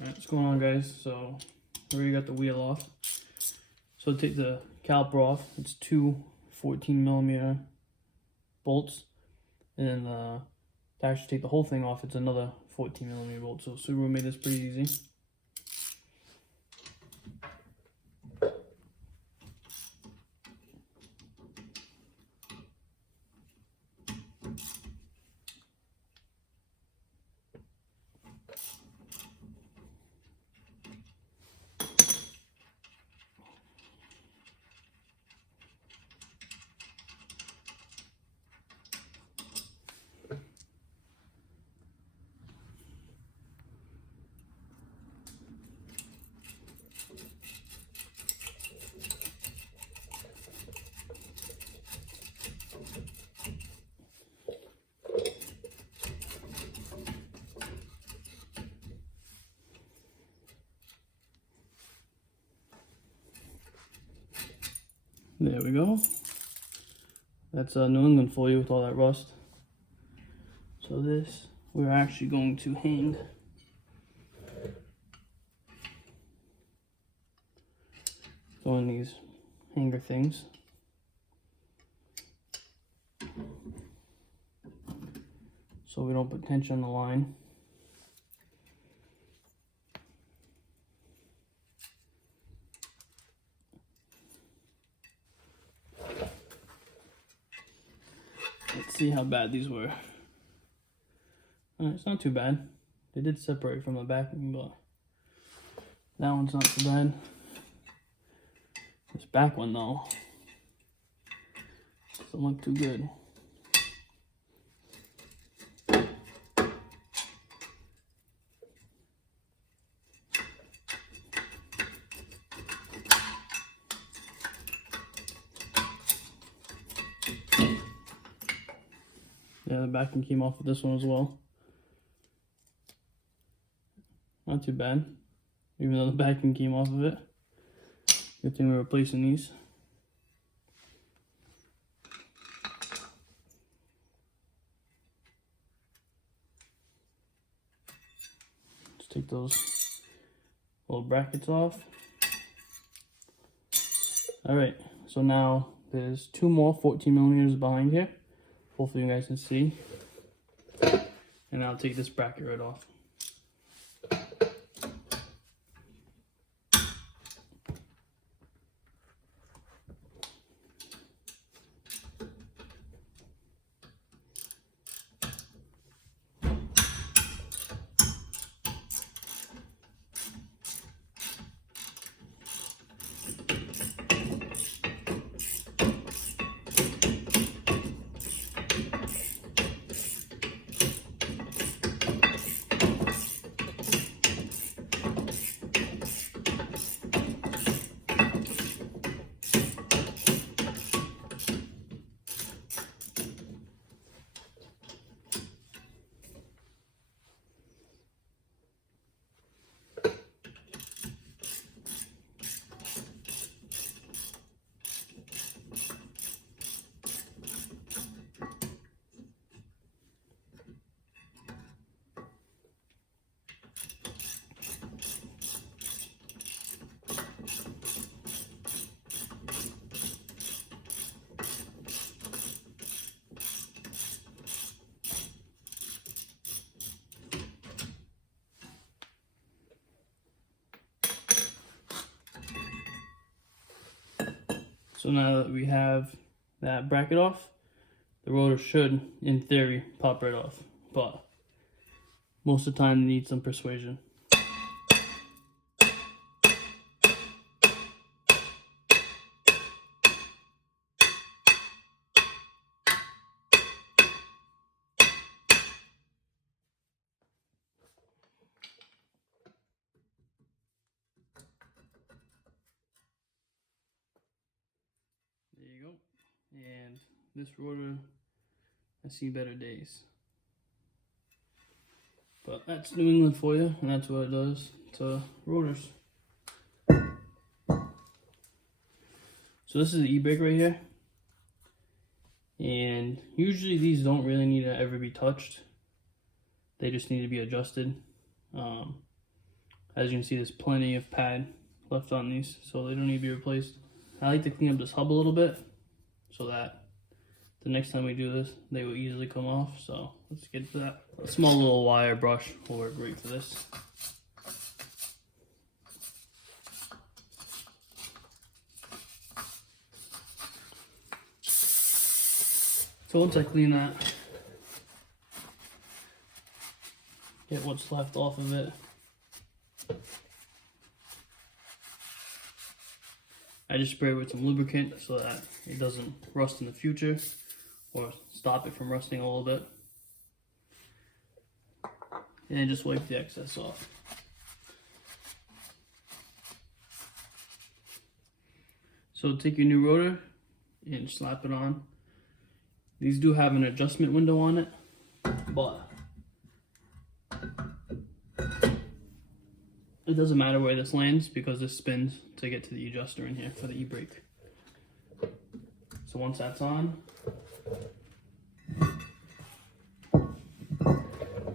Alright, what's going on, guys? So I already got the wheel off. So take the caliper off. It's two 14mm bolts, and then to actually take the whole thing off, it's another 14mm bolt. So Subaru made this pretty easy. There we go. That's New England for you with all that rust. So this, we're actually going to hang on these hanger things. So we don't put tension on the line. Let's see how bad these were. It's not too bad. They did separate from the backing, but that one's not too bad. This back one though doesn't look too good. Yeah, the backing came off with this one as well. Not too bad, even though the backing came off of it. Good thing we're replacing these. Let's take those little brackets off. Alright, so now there's two more 14mm behind here. Hopefully you guys can see. And I'll take this bracket right off. So now that we have that bracket off, the rotor should, in theory, pop right off. But most of the time, it needs some persuasion. There you go. And this rotor has seen better days. But that's New England for you, and that's what it does to rotors. So this is the e-brake right here. And usually these don't really need to ever be touched. They just need to be adjusted. As you can see, there's plenty of pad left on these, so they don't need to be replaced. I like to clean up this hub a little bit so that the next time we do this, they will easily come off. So let's get to that. A small little wire brush will work great for this. So once I clean that, get what's left off of it, I just spray it with some lubricant so that it doesn't rust in the future or stop it from rusting a little bit. And then just wipe the excess off. So take your new rotor and slap it on. These do have an adjustment window on it, but it doesn't matter where this lands because this spins to get to the adjuster in here for the e-brake. So once that's on,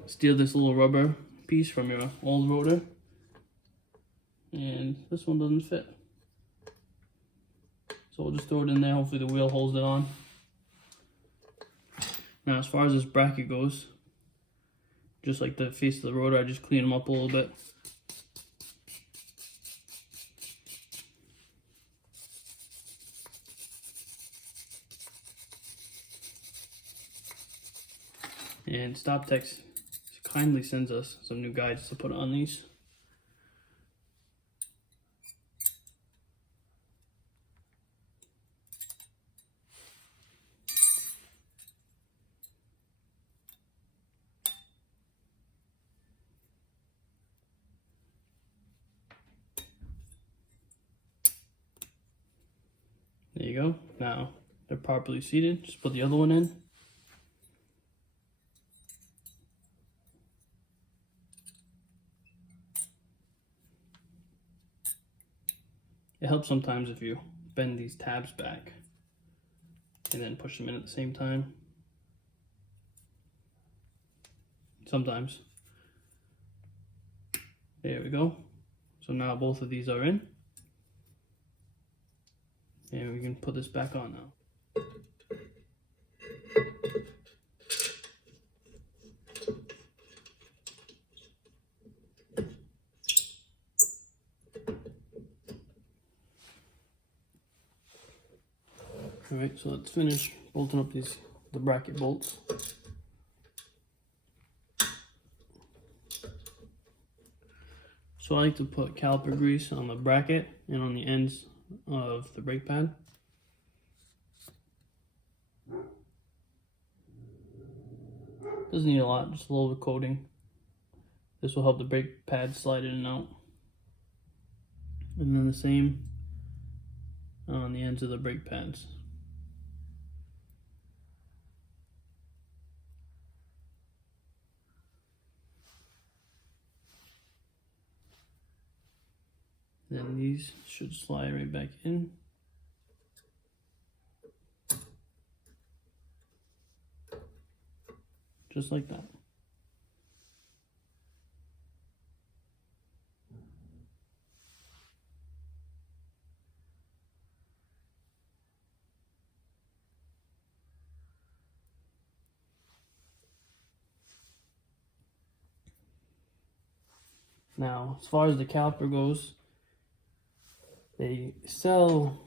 steal this little rubber piece from your old rotor, and this one doesn't fit. So we'll just throw it in there, hopefully the wheel holds it on. Now as far as this bracket goes, just like the face of the rotor, I just clean them up a little bit. And Stoptech kindly sends us some new guides to put on these. There you go. Now they're properly seated. Just put the other one in. It helps sometimes if you bend these tabs back and then push them in at the same time. Sometimes. There we go. So now both of these are in. And we can put this back on now. Alright, so let's finish bolting up the bracket bolts. So I like to put caliper grease on the bracket and on the ends of the brake pad. Doesn't need a lot, just a little bit of coating. This will help the brake pad slide in and out. And then the same on the ends of the brake pads. Then these should slide right back in. Just like that. Now, as far as the caliper goes, they sell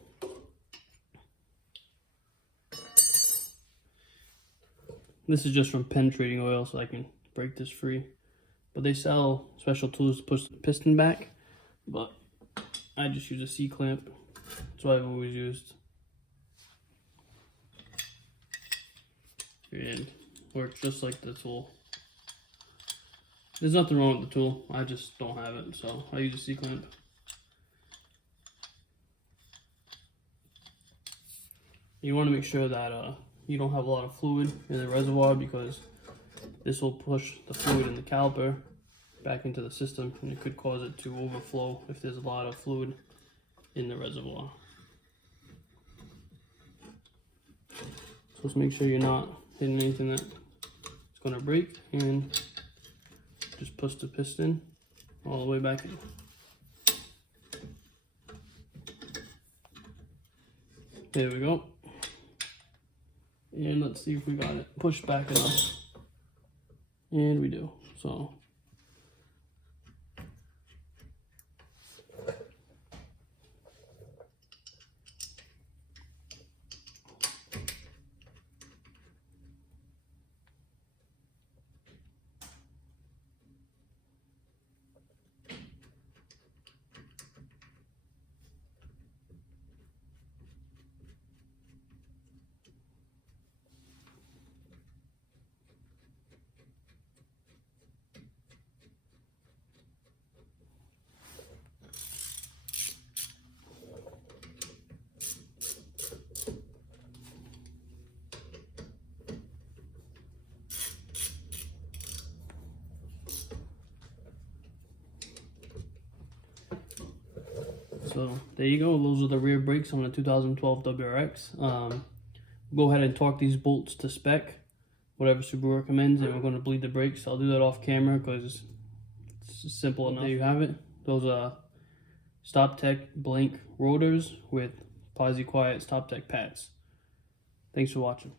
this is just from penetrating oil, so I can break this free. But they sell special tools to push the piston back, but I just use a C-clamp. That's what I've always used. And works just like the tool. There's nothing wrong with the tool, I just don't have it, so I use a C-clamp. You want to make sure that you don't have a lot of fluid in the reservoir, because this will push the fluid in the caliper back into the system, and it could cause it to overflow if there's a lot of fluid in the reservoir. So just make sure you're not hitting anything that is going to break, and just push the piston all the way back in. There we go. And let's see if we got it pushed back enough. And we do. So there you go. Those are the rear brakes on the 2012 WRX. Go ahead and torque these bolts to spec, whatever Subaru recommends, and we're going to bleed the brakes. I'll do that off camera because it's simple enough. There you have it. Those are Stoptech blank rotors with posi-quiet Stoptech pads. Thanks for watching.